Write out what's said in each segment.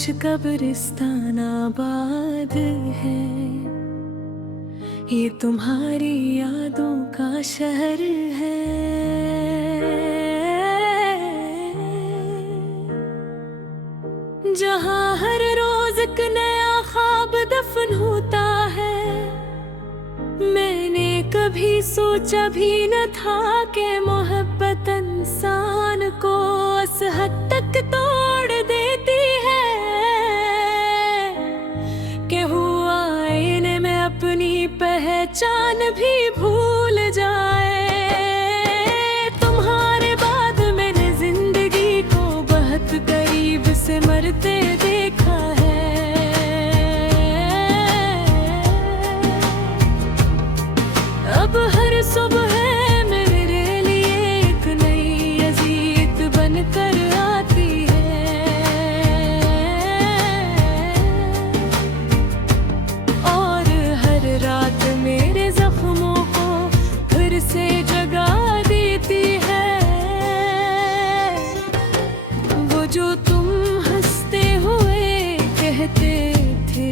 कब्रिस्तान आबाद है, ये तुम्हारी यादों का शहर है। जहाँ हर रोज एक नया ख्वाब दफन होता है। मैंने कभी सोचा भी न था कि मोहब्बत इंसान को इस हद तक तोड़ देती है कि हुआ आईने में अपनी पहचान भी भूल जाए। तुम्हारे बाद मैंने जिंदगी को बहुत करीब से मरते देखा है। अब हर सुबह मेरे लिए एक नई अज़ीत बनकर आती है, और हर रात मेरे जख्मों को फिर से जगा देती है। वो जो तुम हंसते हुए कहते थे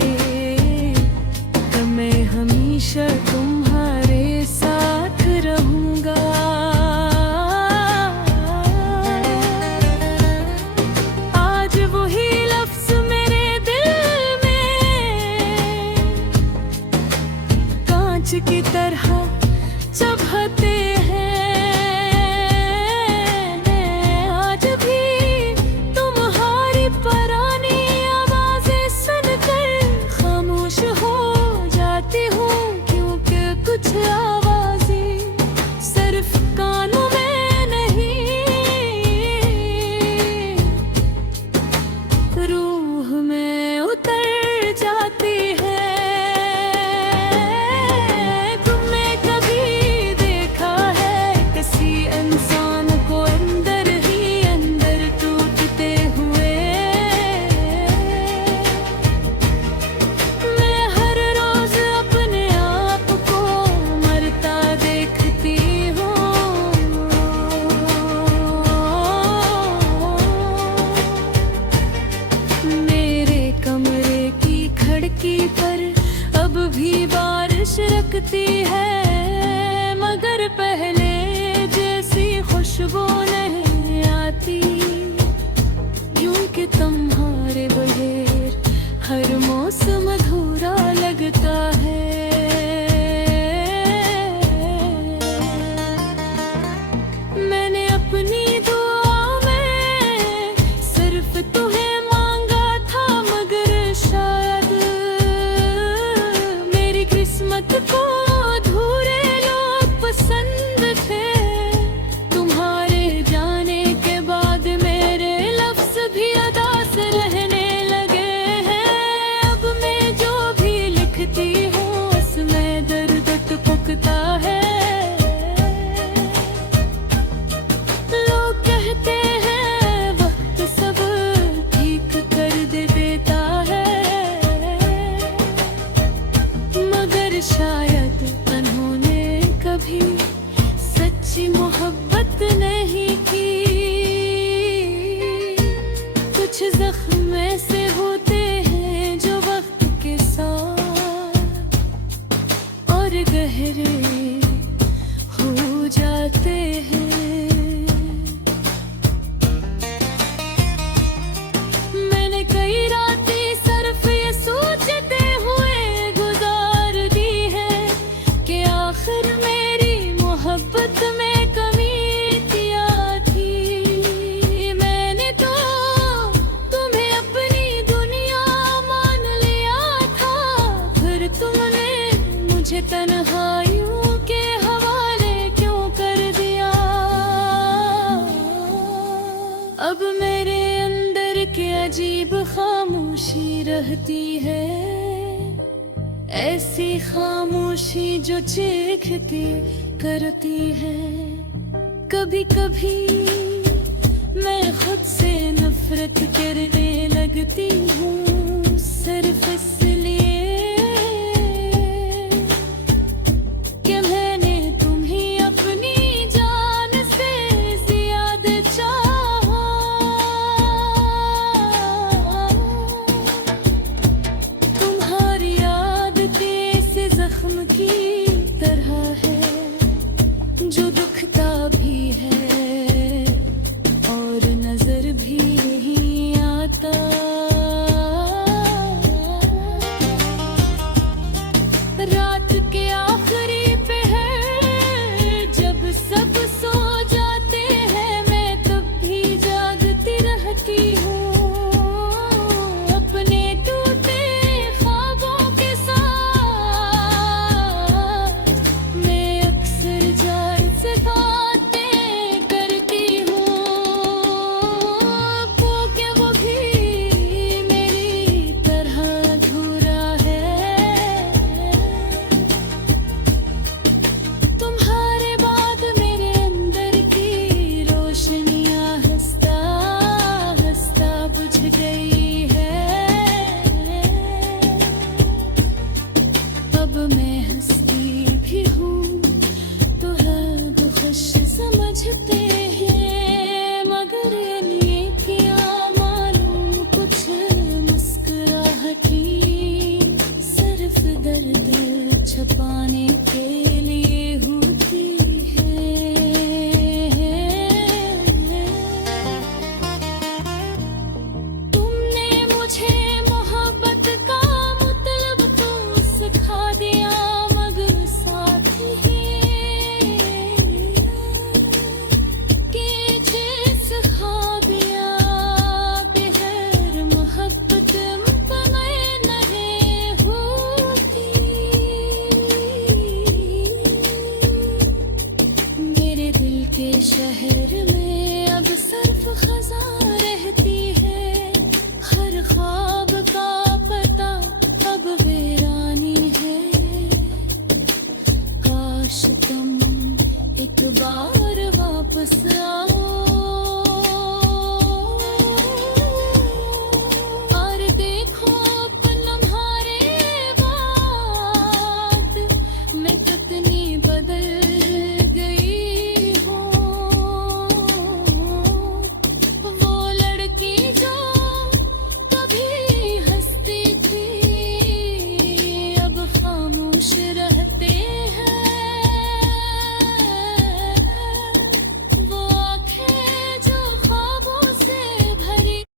कि मैं हमेशा तुम्हारे साथ रहूंगा, आज वही लफ्ज़ मेरे दिल में कांच की तरह चुभते हैं। आज भी तुम्हारी पुरानी आवाज़ें सुनकर खामोश हो जाती हूँ, क्योंकि कुछ आवाज़ें सिर्फ कानों में नहीं, रूह में उतर जाती है। तुमने कभी देखा है किसी इंसान को अंदर ही अंदर टूटते हुए? मैं हर रोज अपने आप को मरता देखती हूँ। मेरे कमरे की खिड़की पर अब भी बारिश रखती है, मगर पहले जैसी खुशबू नहीं आती, क्योंकि तुम्हारे बगैर हर मौसम अधूरा लगता है। मैंने अपनी दुआ में सिर्फ तुम्हें मांगा था, मगर शायद मेरी किस्मत को अधूरे लोग पसंद थे। तुम्हारे जाने के बाद मेरे लफ्ज़ भी अदा से रहने लगे हैं। अब मैं जो भी लिखती हूँ उसमें दर्द टपकता है। लोग कहते हैं वक्त सब ठीक कर देता है, मगर शायद उन्होंने कभी सच्ची मोहब्बत नहीं की। कुछ जख्म ऐसे होते हैं जो वक्त के साथ और गहरे हो जाते हैं। मैंने कई रातें सिर्फ ये सोचते हुए गुजार दी है कि आखिर मेरी मोहब्बत में कमी क्या थी। मैंने तो तुम्हें अपनी दुनिया मान लिया था, फिर तुमने मुझे तन्हाइयों के हवाले क्यों कर दिया? अब मेरे अंदर के अजीब खामोशी रहती है, ऐसी खामोशी जो चीखती करती है। कभी कभी मैं खुद से नफरत